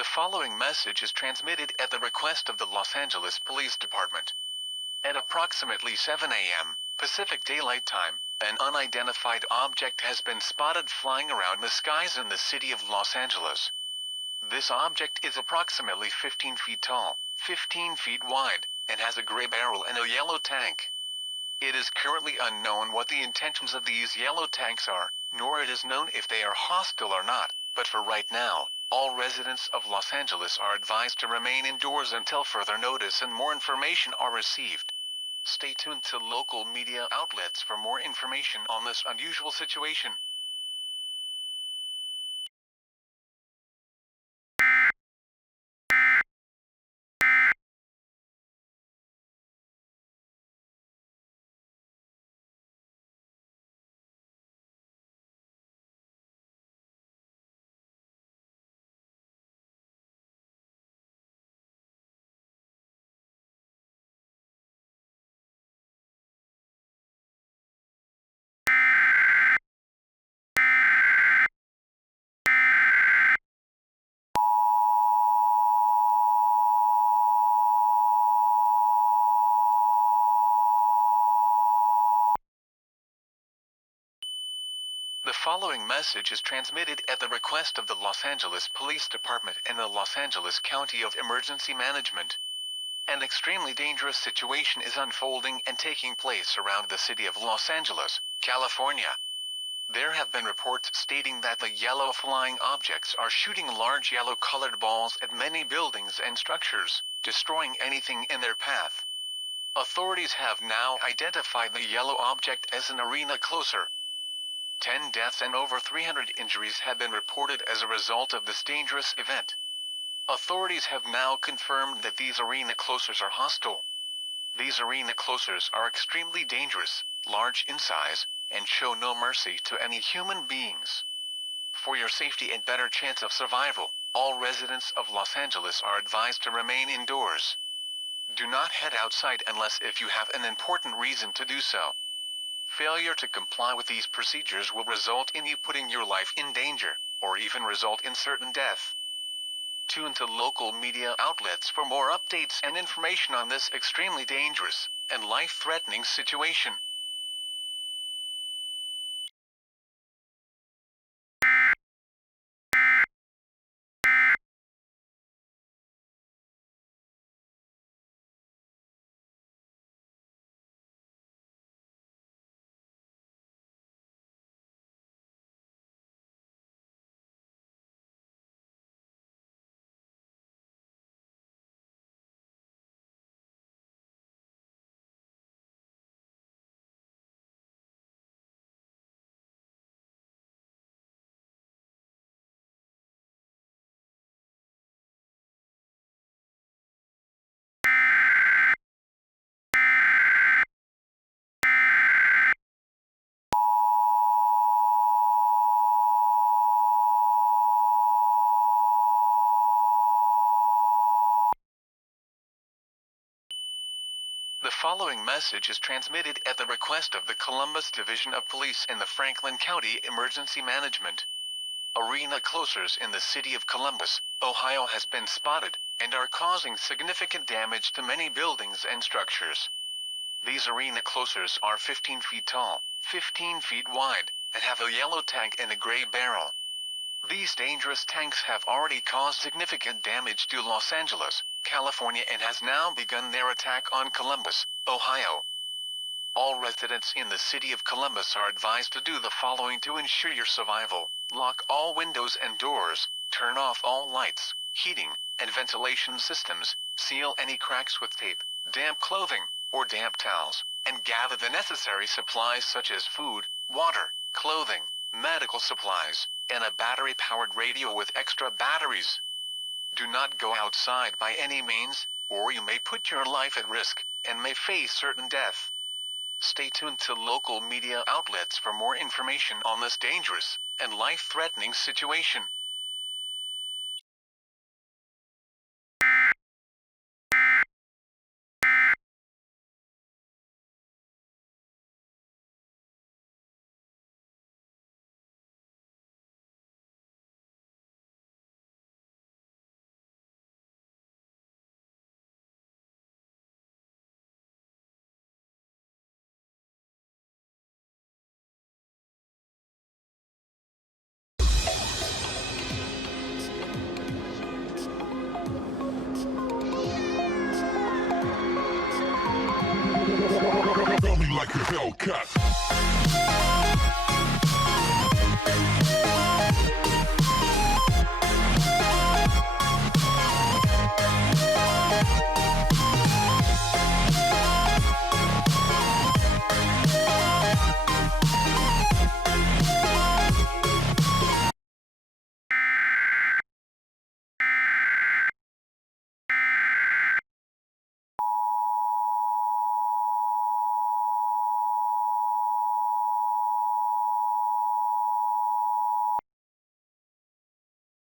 The following message is transmitted at the request of the Los Angeles Police Department. At approximately 7 a.m. Pacific Daylight Time, an unidentified object has been spotted flying around the skies in the city of Los Angeles. This object is approximately 15 feet tall, 15 feet wide, and has a gray barrel and a yellow tank. It is currently unknown what the intentions of these yellow tanks are, nor it is known if they are hostile or not, but for right now, all residents of Los Angeles are advised to remain indoors until further notice and more information are received. Stay tuned to local media outlets for more information on this unusual situation. The following message is transmitted at the request of the Los Angeles Police Department and the Los Angeles County of Emergency Management. An extremely dangerous situation is unfolding and taking place around the city of Los Angeles, California. There have been reports stating that the yellow flying objects are shooting large yellow-colored balls at many buildings and structures, destroying anything in their path. Authorities have now identified the yellow object as an arena closer. 10 deaths and over 300 injuries have been reported as a result of this dangerous event. Authorities have now confirmed that these arena closers are hostile. These arena closers are extremely dangerous, large in size, and show no mercy to any human beings. For your safety and better chance of survival, all residents of Los Angeles are advised to remain indoors. Do not head outside unless if you have an important reason to do so. Failure to comply with these procedures will result in you putting your life in danger, or even result in certain death. Tune to local media outlets for more updates and information on this extremely dangerous and life-threatening situation. The following message is transmitted at the request of the Columbus Division of Police and the Franklin County Emergency Management. Arena closers in the city of Columbus, Ohio has been spotted, and are causing significant damage to many buildings and structures. These arena closers are 15 feet tall, 15 feet wide, and have a yellow tank and a gray barrel. These dangerous tanks have already caused significant damage to Los Angeles, California, and has now begun their attack on Columbus, Ohio. All residents in the city of Columbus are advised to do the following to ensure your survival: lock all windows and doors, turn off all lights, heating, and ventilation systems, seal any cracks with tape, damp clothing, or damp towels, and gather the necessary supplies such as food, water, clothing, medical supplies, and a battery-powered radio with extra batteries. Do not go outside by any means, or you may put your life at risk, and may face certain death. Stay tuned to local media outlets for more information on this dangerous and life-threatening situation. like a Hellcat.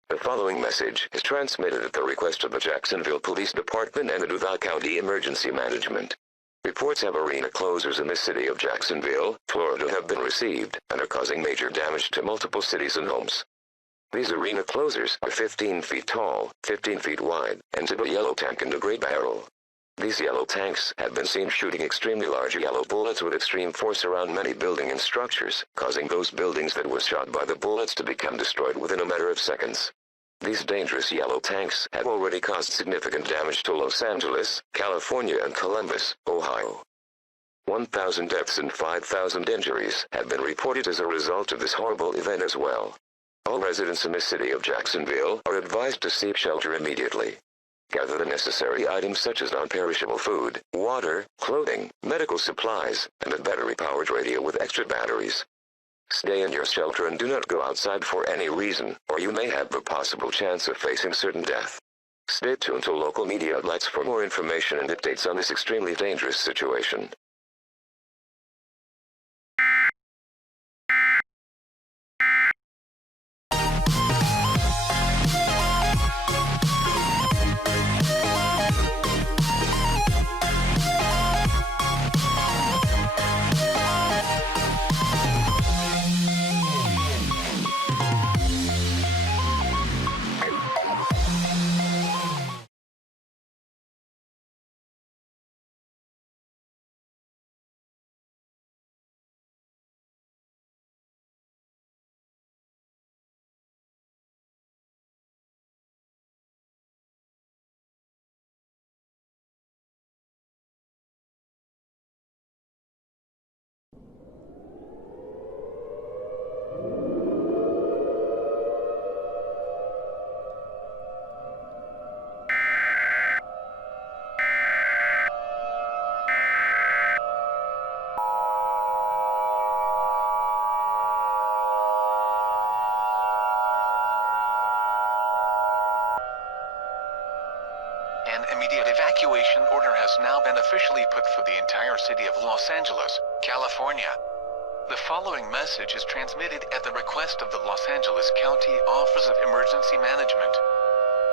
The following message is transmitted at the request of the Jacksonville Police Department and the Duval County Emergency Management. Reports of arena closures in the city of Jacksonville, Florida have been received and are causing major damage to multiple cities and homes. These arena closures are 15 feet tall, 15 feet wide, and have a yellow tank and a gray barrel. These yellow tanks have been seen shooting extremely large yellow bullets with extreme force around many buildings and structures, causing those buildings that were shot by the bullets to become destroyed within a matter of seconds. These dangerous yellow tanks have already caused significant damage to Los Angeles, California and Columbus, Ohio. 1,000 deaths and 5,000 injuries have been reported as a result of this horrible event as well. All residents in the city of Jacksonville are advised to seek shelter immediately. Gather the necessary items such as non-perishable food, water, clothing, medical supplies, and a battery-powered radio with extra batteries. Stay in your shelter and do not go outside for any reason, or you may have the possible chance of facing certain death. Stay tuned to local media outlets for more information and updates on this extremely dangerous situation. An immediate evacuation order has now been officially put for the entire city of Los Angeles, California. The following message is transmitted at the request of the Los Angeles County Office of Emergency Management.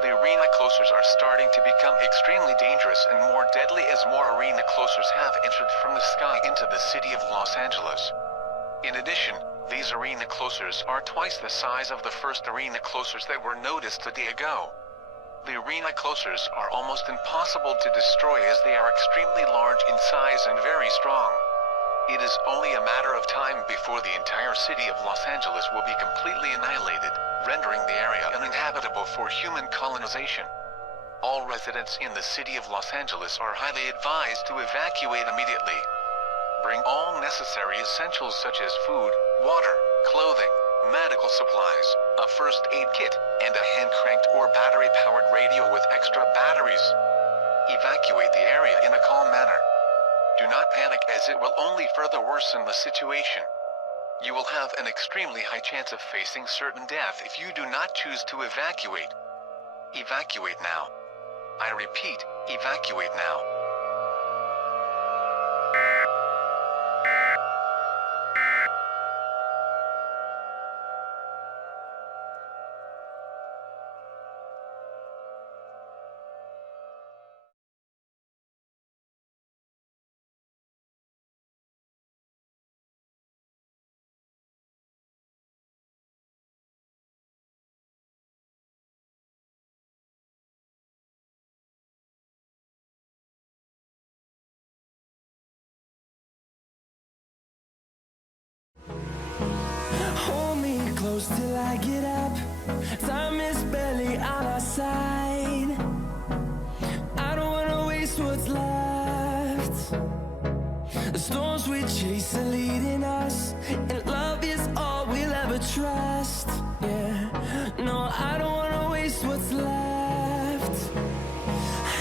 The arena closures are starting to become extremely dangerous and more deadly as more arena closures have entered from the sky into the city of Los Angeles. In addition, these arena closures are twice the size of the first arena closures that were noticed a day ago. The arena closures are almost impossible to destroy as they are extremely large in size and very strong. It is only a matter of time before the entire city of Los Angeles will be completely annihilated, rendering the area uninhabitable for human colonization. All residents in the city of Los Angeles are highly advised to evacuate immediately. Bring all necessary essentials such as food, water, clothing, medical supplies, a first aid kit, and a hand-cranked or battery-powered radio with extra batteries. Evacuate the area in a calm manner. Do not panic as it will only further worsen the situation. You will have an extremely high chance of facing certain death if you do not choose to evacuate. Evacuate now. I repeat, evacuate now. Hold me close till I get up. Time is barely on our side. I don't wanna waste what's left. The storms we chase are leading us, and love is all we'll ever trust. Yeah, no, I don't wanna waste what's left.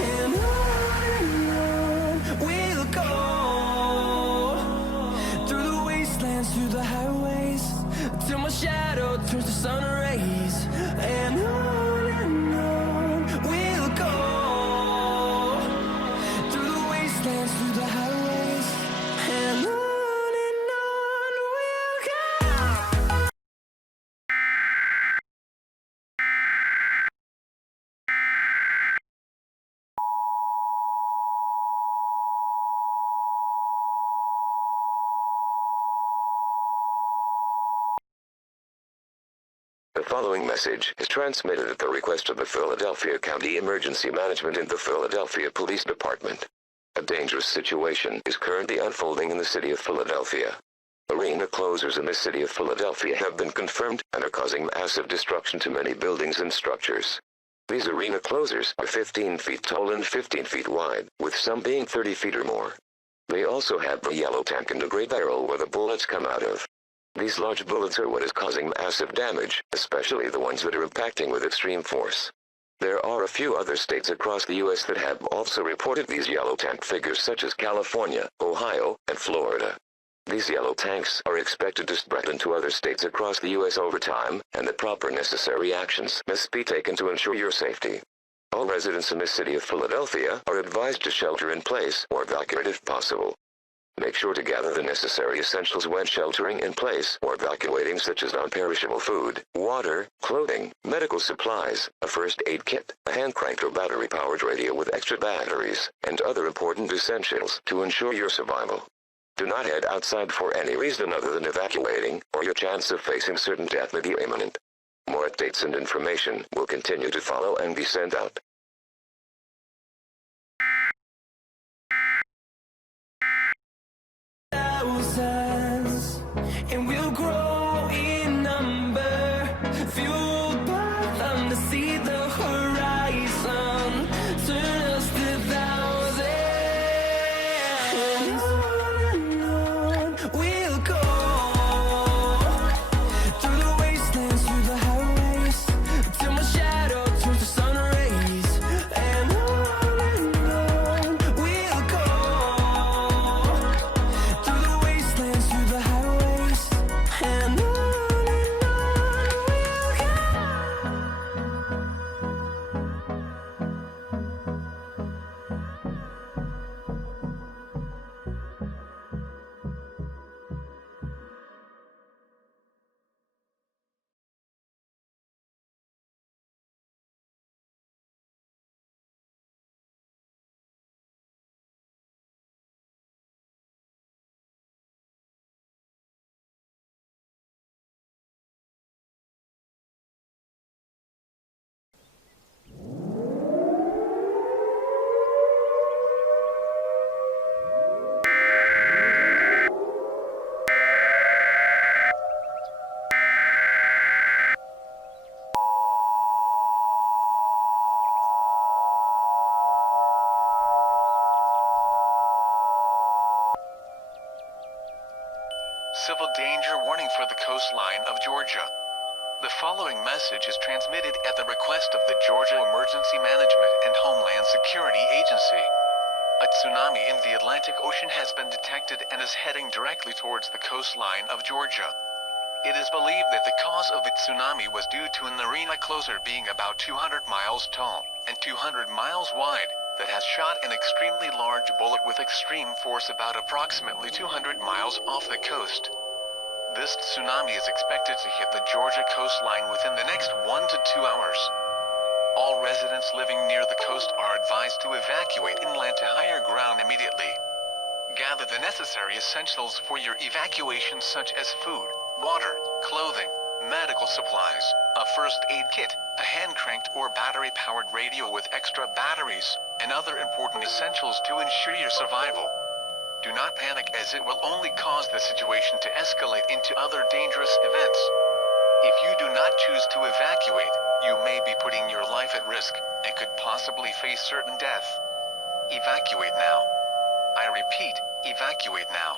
And on we'll go, through the wastelands, through the highways, till my shadow turns to sun rays. And on we'll go, through the wastelands, through the highways, and on we'll go. The following message is transmitted at the request of the Philadelphia County Emergency Management and the Philadelphia Police Department. A dangerous situation is currently unfolding in the city of Philadelphia. Arena closures in the city of Philadelphia have been confirmed and are causing massive destruction to many buildings and structures. These arena closures are 15 feet tall and 15 feet wide, with some being 30 feet or more. They also have the yellow tank and a gray barrel where the bullets come out of. These large bullets are what is causing massive damage, especially the ones that are impacting with extreme force. There are a few other states across the U.S. that have also reported these yellow tank figures, such as California, Ohio, and Florida. These yellow tanks are expected to spread into other states across the U.S. over time, and the proper necessary actions must be taken to ensure your safety. All residents in the city of Philadelphia are advised to shelter in place or evacuate if possible. Make sure to gather the necessary essentials when sheltering in place or evacuating, such as non-perishable food, water, clothing, medical supplies, a first aid kit, a hand-cranked or battery-powered radio with extra batteries, and other important essentials to ensure your survival. Do not head outside for any reason other than evacuating, or your chance of facing certain death may be imminent. More updates and information will continue to follow and be sent out. Thousands, and we'll grow in number, fueled by them to see the horizon, turn us to thousands. And on we'll go, through the wastelands, through the highways, till my shadow turns to sun rays. And on we'll go, through the wastelands, through the highways, and on we'll go. Civil danger warning for the coastline of Georgia. The following message is transmitted at the request of the Georgia Emergency Management and Homeland Security Agency. A tsunami in the Atlantic Ocean has been detected and is heading directly towards the coastline of Georgia. It is believed that the cause of the tsunami was due to an arena closer being about 200 miles tall and 200 miles wide that has shot an extremely large bullet with extreme force about approximately 200 miles off the coast. This tsunami is expected to hit the Georgia coastline within the next 1 to 2 hours. All residents living near the coast are advised to evacuate inland to higher ground immediately. Gather the necessary essentials for your evacuation, such as food, water, clothing, medical supplies, a first aid kit, a hand-cranked or battery-powered radio with extra batteries, and other important essentials to ensure your survival. Do not panic, as it will only cause the situation to escalate into other dangerous events. If you do not choose to evacuate, you may be putting your life at risk and could possibly face certain death. Evacuate now. I repeat, Evacuate now.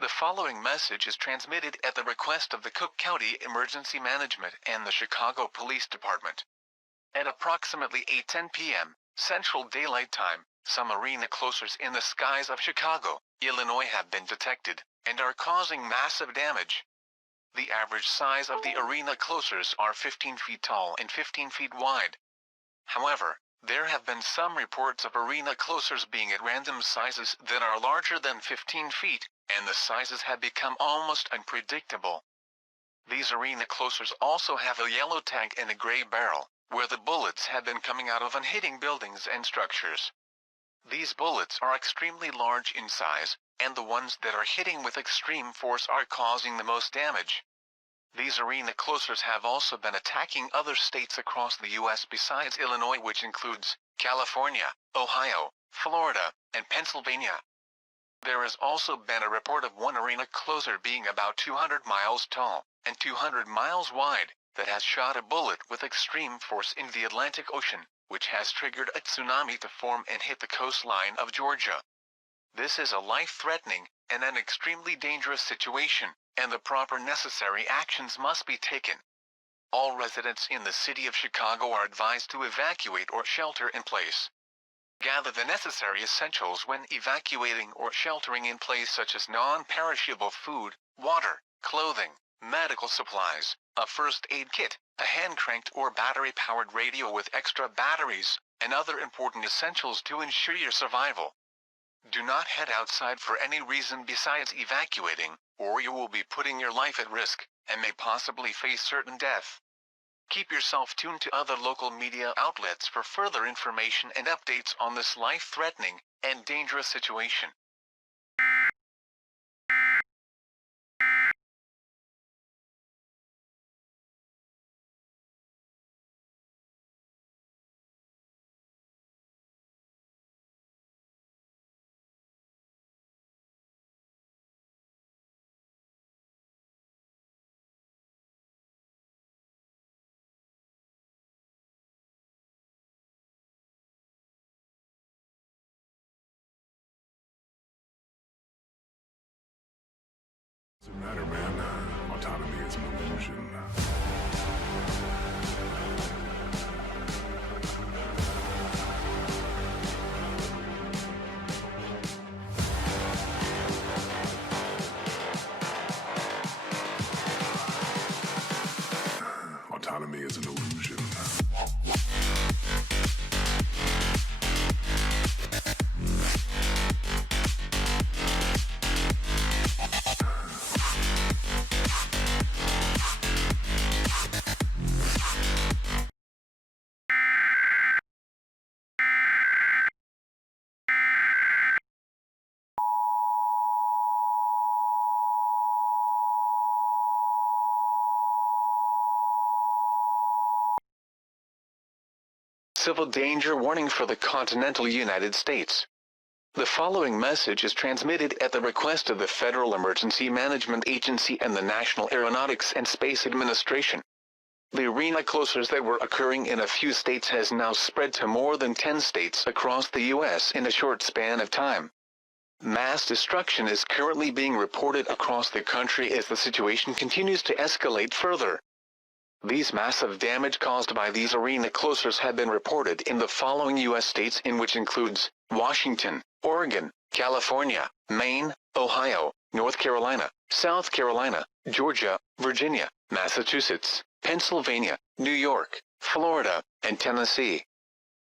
The following message is transmitted at the request of the Cook County Emergency Management and the Chicago Police Department. At approximately 8:10 p.m. Central Daylight Time, some arena closures in the skies of Chicago, Illinois have been detected and are causing massive damage. The average size of the arena closures are 15 feet tall and 15 feet wide. However, there have been some reports of arena closures being at random sizes that are larger than 15 feet, and the sizes have become almost unpredictable. These arena closers also have a yellow tank and a gray barrel, where the bullets have been coming out of and hitting buildings and structures. These bullets are extremely large in size, and the ones that are hitting with extreme force are causing the most damage. These arena closers have also been attacking other states across the U.S. besides Illinois, which includes California, Ohio, Florida, and Pennsylvania. There has also been a report of one arena closer being about 200 miles tall and 200 miles wide that has shot a bullet with extreme force in the Atlantic Ocean, which has triggered a tsunami to form and hit the coastline of Georgia. This is a life-threatening and an extremely dangerous situation, and the proper necessary actions must be taken. All residents in the city of Chicago are advised to evacuate or shelter in place. Gather the necessary essentials when evacuating or sheltering in place, such as non-perishable food, water, clothing, medical supplies, a first aid kit, a hand-cranked or battery-powered radio with extra batteries, and other important essentials to ensure your survival. Do not head outside for any reason besides evacuating, or you will be putting your life at risk, and may possibly face certain death. Keep yourself tuned to other local media outlets for further information and updates on this life-threatening and dangerous situation. Doesn't matter, man. Autonomy is an illusion. Autonomy is an illusion. Civil danger warning for the continental United States. The following message is transmitted at the request of the Federal Emergency Management Agency and the National Aeronautics and Space Administration. The arena closures that were occurring in a few states has now spread to more than 10 states across the U.S. in a short span of time. Mass destruction is currently being reported across the country as the situation continues to escalate further. These massive damage caused by these arena closures have been reported in the following U.S. states, in which includes Washington, Oregon, California, Maine, Ohio, North Carolina, South Carolina, Georgia, Virginia, Massachusetts, Pennsylvania, New York, Florida, and Tennessee.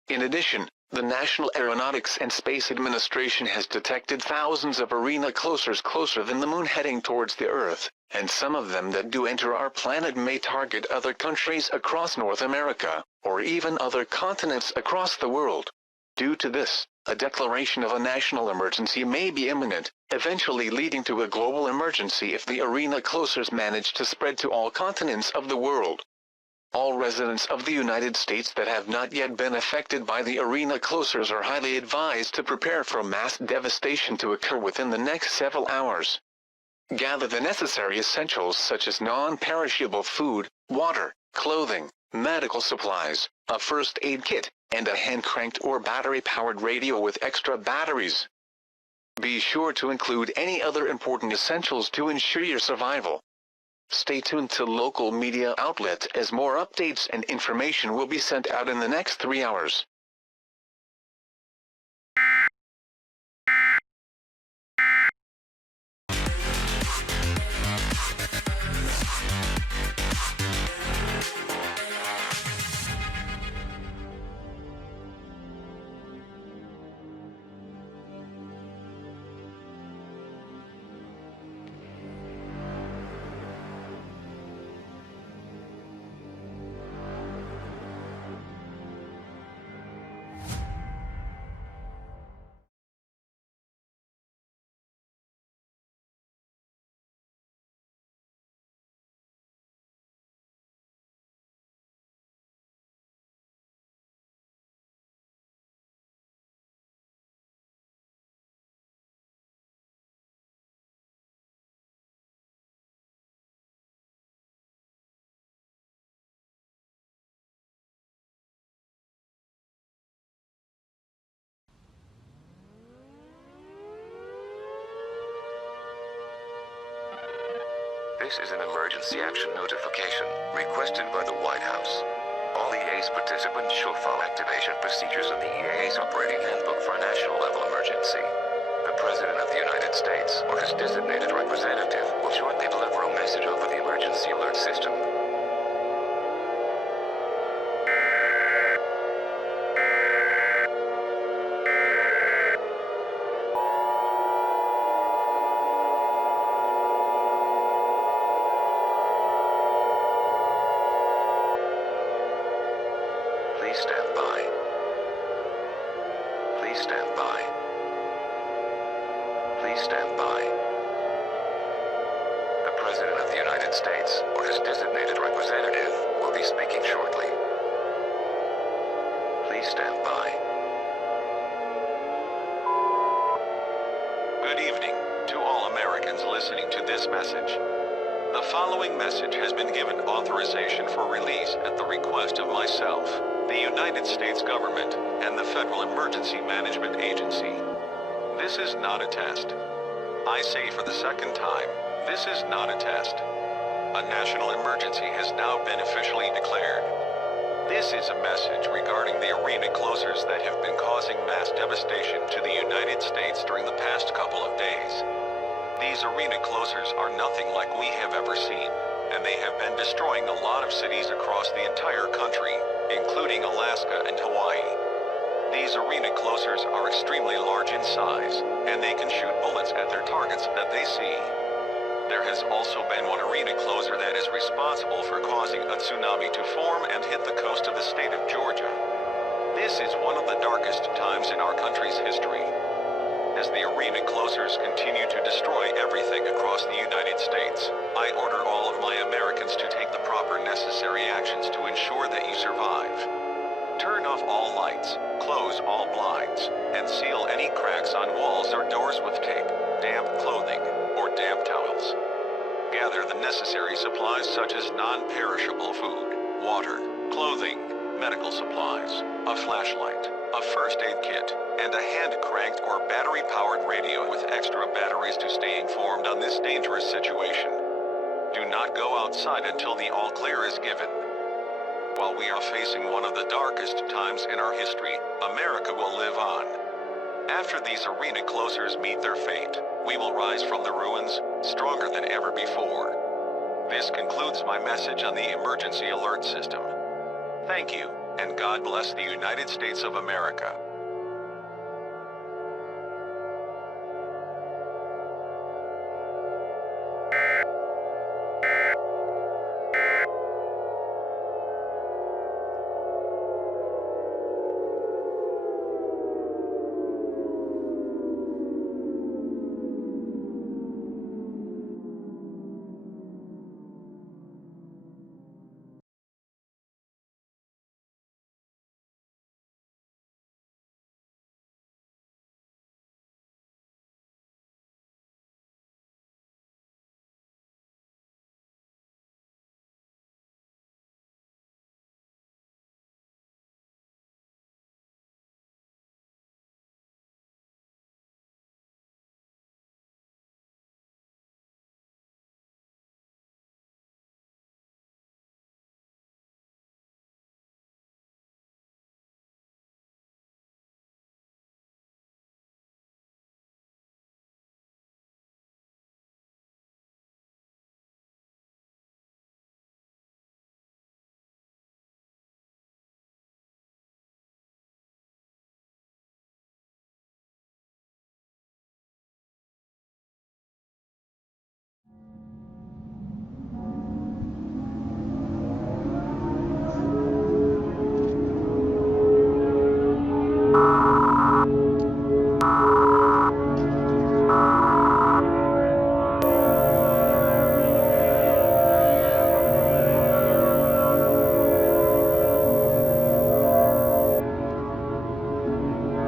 In addition, the National Aeronautics and Space Administration has detected thousands of arena closers closer than the moon heading towards the Earth, and some of them that do enter our planet may target other countries across North America, or even other continents across the world. Due to this, a declaration of a national emergency may be imminent, eventually leading to a global emergency if the arena closers manage to spread to all continents of the world. All residents of the United States that have not yet been affected by the arena closers are highly advised to prepare for mass devastation to occur within the next several hours. Gather the necessary essentials such as non-perishable food, water, clothing, medical supplies, a first aid kit, and a hand-cranked or battery-powered radio with extra batteries. Be sure to include any other important essentials to ensure your survival. Stay tuned to local media outlets as more updates and information will be sent out in the next 3 hours. This is an emergency action notification requested by the White House. All EAS participants shall follow activation procedures in the EAS Operating Handbook for a national level emergency. The President of the United States or his designated representative will shortly deliver a message over the emergency alert system. Please stand by. Please stand by. Please stand by. The President of the United States or his designated representative will be speaking shortly. Please stand by. Good evening to all Americans listening to this message. The following message has been given authorization for release at the request of myself, the United States government, and the Federal Emergency Management Agency. This is not a test. I say for the second time, this is not a test. A national emergency has now been officially declared. This is a message regarding the arena closers that have been causing mass devastation to the United States during the past couple of days. These arena closers are nothing like we have ever seen, and they have been destroying a lot of cities across the entire country, including Alaska and Hawaii. These arena closers are extremely large in size, and they can shoot bullets at their targets that they see. There has also been one arena closer that is responsible for causing a tsunami to form and hit the coast of the state of Georgia. This is one of the darkest times in our country's history. As the arena closers continue to destroy everything across the United States, I order all of my Americans to take the proper necessary actions to ensure that you survive. Turn off all lights, close all blinds, and seal any cracks on walls or doors with tape, damp clothing, or damp towels. Gather the necessary supplies such as non-perishable food, water, clothing, medical supplies, a flashlight, a first aid kit, and a hand-cranked or battery-powered radio with extra batteries to stay informed on this dangerous situation. Do not go outside until the all-clear is given. While we are facing one of the darkest times in our history, America will live on. After these arena closers meet their fate, We will rise from the ruins, stronger than ever before. This concludes my message on the emergency alert system. Thank you, and God bless the United States of America.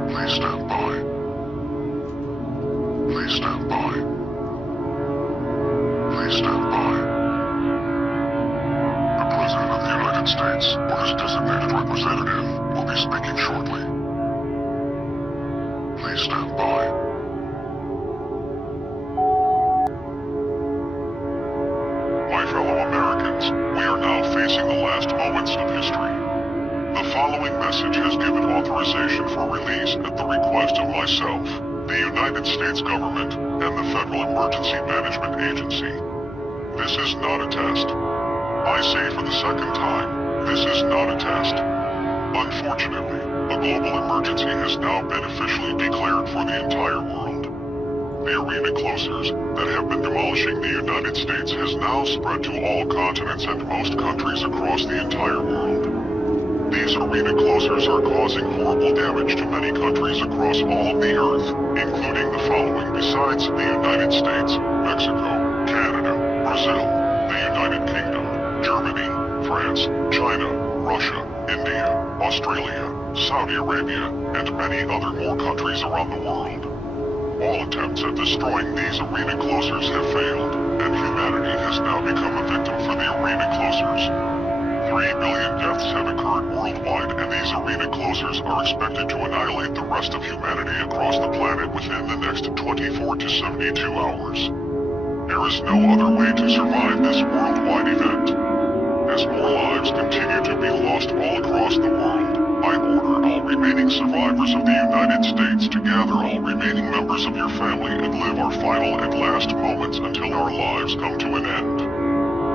Please stand by. Please stand by. Please stand by. The President of the United States or his designated representative will be speaking shortly. Please stand by. My fellow Americans, we are now facing the last moments of history. The following message has given authorization for release at the request of myself, the United States government, and the Federal Emergency Management Agency. This is not a test. I say for the second time, this is not a test. Unfortunately, a global emergency has now been officially declared for the entire world. The arena closers that have been demolishing the United States has now spread to all continents and most countries across the entire world. These arena closers are causing horrible damage to many countries across all of the earth, including the following besides the United States, Mexico, Canada, Brazil, the United Kingdom, Germany, France, China, Russia, India, Australia, Saudi Arabia, and many other more countries around the world. All attempts at destroying these arena closers have failed, and humanity has now become a victim for the arena closers. 3 billion deaths have occurred worldwide, and these arena closers are expected to annihilate the rest of humanity across the planet within the next 24 to 72 hours. There is no other way to survive this worldwide event. As more lives continue to be lost all across the world, I order all remaining survivors of the United States to gather all remaining members of your family and live our final and last moments until our lives come to an end.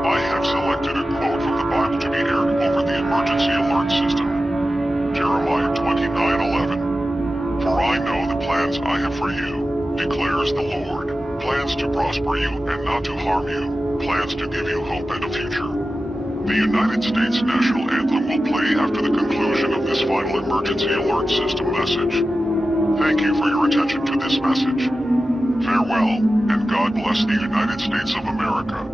I have selected a quote from the Bible to be aired over the emergency alert system. Jeremiah 29:11. For I know the plans I have for you, declares the Lord, plans to prosper you and not to harm you, plans to give you hope and a future. The United States National Anthem will play after the conclusion of this final emergency alert system message. Thank you for your attention to this message. Farewell, and God bless the United States of America.